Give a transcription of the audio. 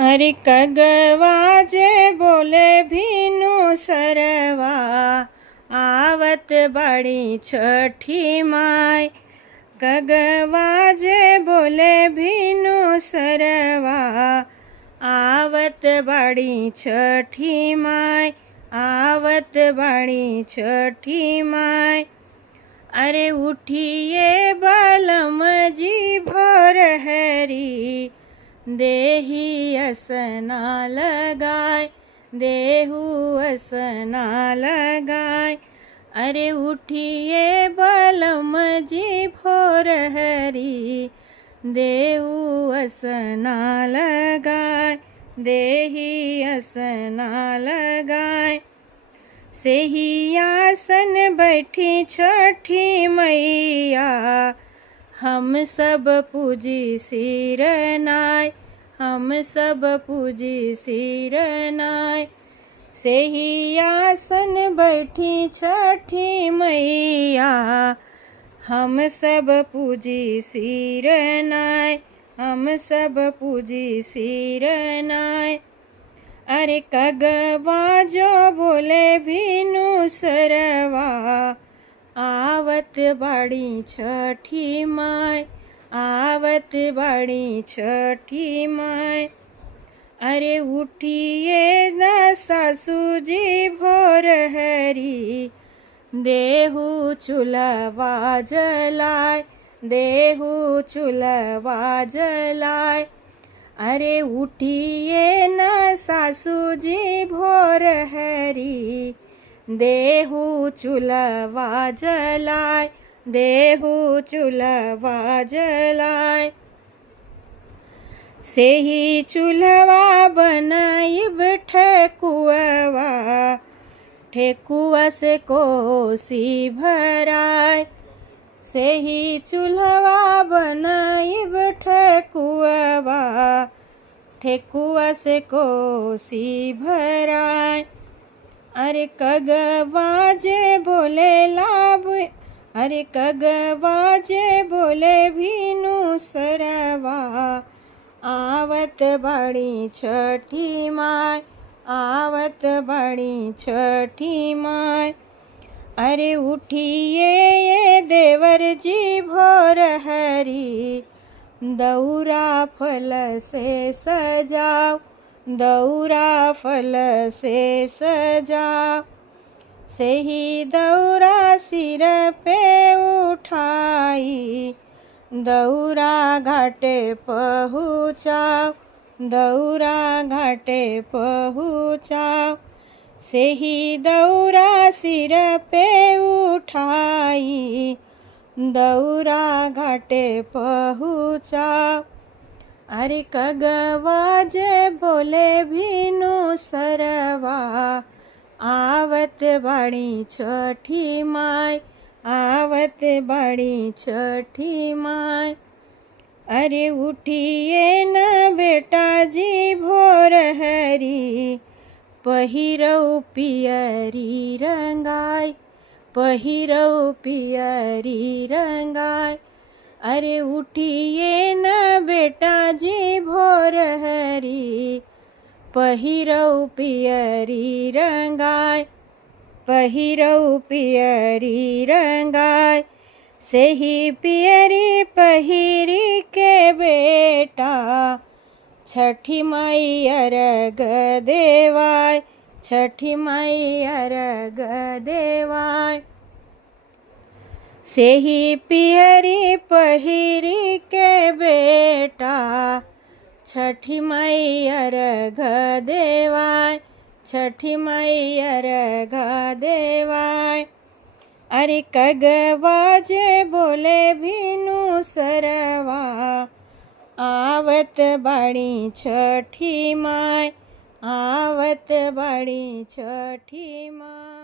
अरे कगवा जे बोले भीनु सरवा, आवत बाड़ी छठी माय। कगवा जे बोले भीनु सरवा, आवत बाड़ी छठी माय, आवत बाड़ी छठी माय। अरे उठिए बलम जी भोर हरी, देही असना लगाय, देहु असना लगाय। अरे उठिए बलम जी भोर हरी, देहु असना लगाय, देही असना लगाय। सेही आसन बैठी छठी मैया, हम सब पूजी सिर नाय, हम सब पूजी सिर नाय। सेही आसन बैठी छठी मैया, हम सब पूजी सिर नाय, हम सब पूजी सिर नाय। अरे कगवा जो बोले भीनु सरवा, आवत बाड़ी छठी माय, आवत बाड़ी छठी माय। अरे उठिए न सासू जी भोर हरी, देहु चूल्हा जलाय, देहु चूल्हा जलाय। अरे उठिए न सासू जी भोर हरी, देहु चूल्हा जलाय, देहु चूल्हा जलाय। सेही चूल्हा बनाइब ठेकुआ, ठेकुआ से कोसी भराय। सेही चूल्हा बनाइब ठेकुआ, ठेकुआ से कोसी भराय। अरे कगवा जे बोले लाभ, अरे कगवा जे बोले भीनु सरवा, आवत बाड़ी छठी माय, आवत बाड़ी छठी माय। अरे उठिए ये देवर जी भोर हरी, दौरा फल से सजाओ, दौरा फल से सजाओ। सेही दौरा सिर पे उठाई, दौरा घाटे पहुँचाओ, दौरा घाटे पहुँचाओ। सेही दौरा सिर पे उठाई, दौरा घाटे पहुँचाओ। अरे कगवा जे बोले भीनु सरवा, आवत बाड़ी छठी माय, आवत बाड़ी छठी माय। अरे उठिए न बेटा जी भोर हरी, पहिरौ पियरी रंगाय, पहिरौ पियरी रंगाय। अरे उठिए न बेटा जी भोर हरी, पहिरौ पियरी रंगाय, पहिरौ पियरी रंगाय। सेही पियरी पहिरी के बेटा, छठी माई अर्घ देवाय, छठी माई अर्घ देवाय। सेही पियरी पहिरी के बेटा, छठी माई अर्घ देवाय, छठी माई अर्घ देवाय। अरे कगवा जे बोले भीनु सरवा, आवत बाड़ी छठी माय, आवत बाड़ी छठी माय।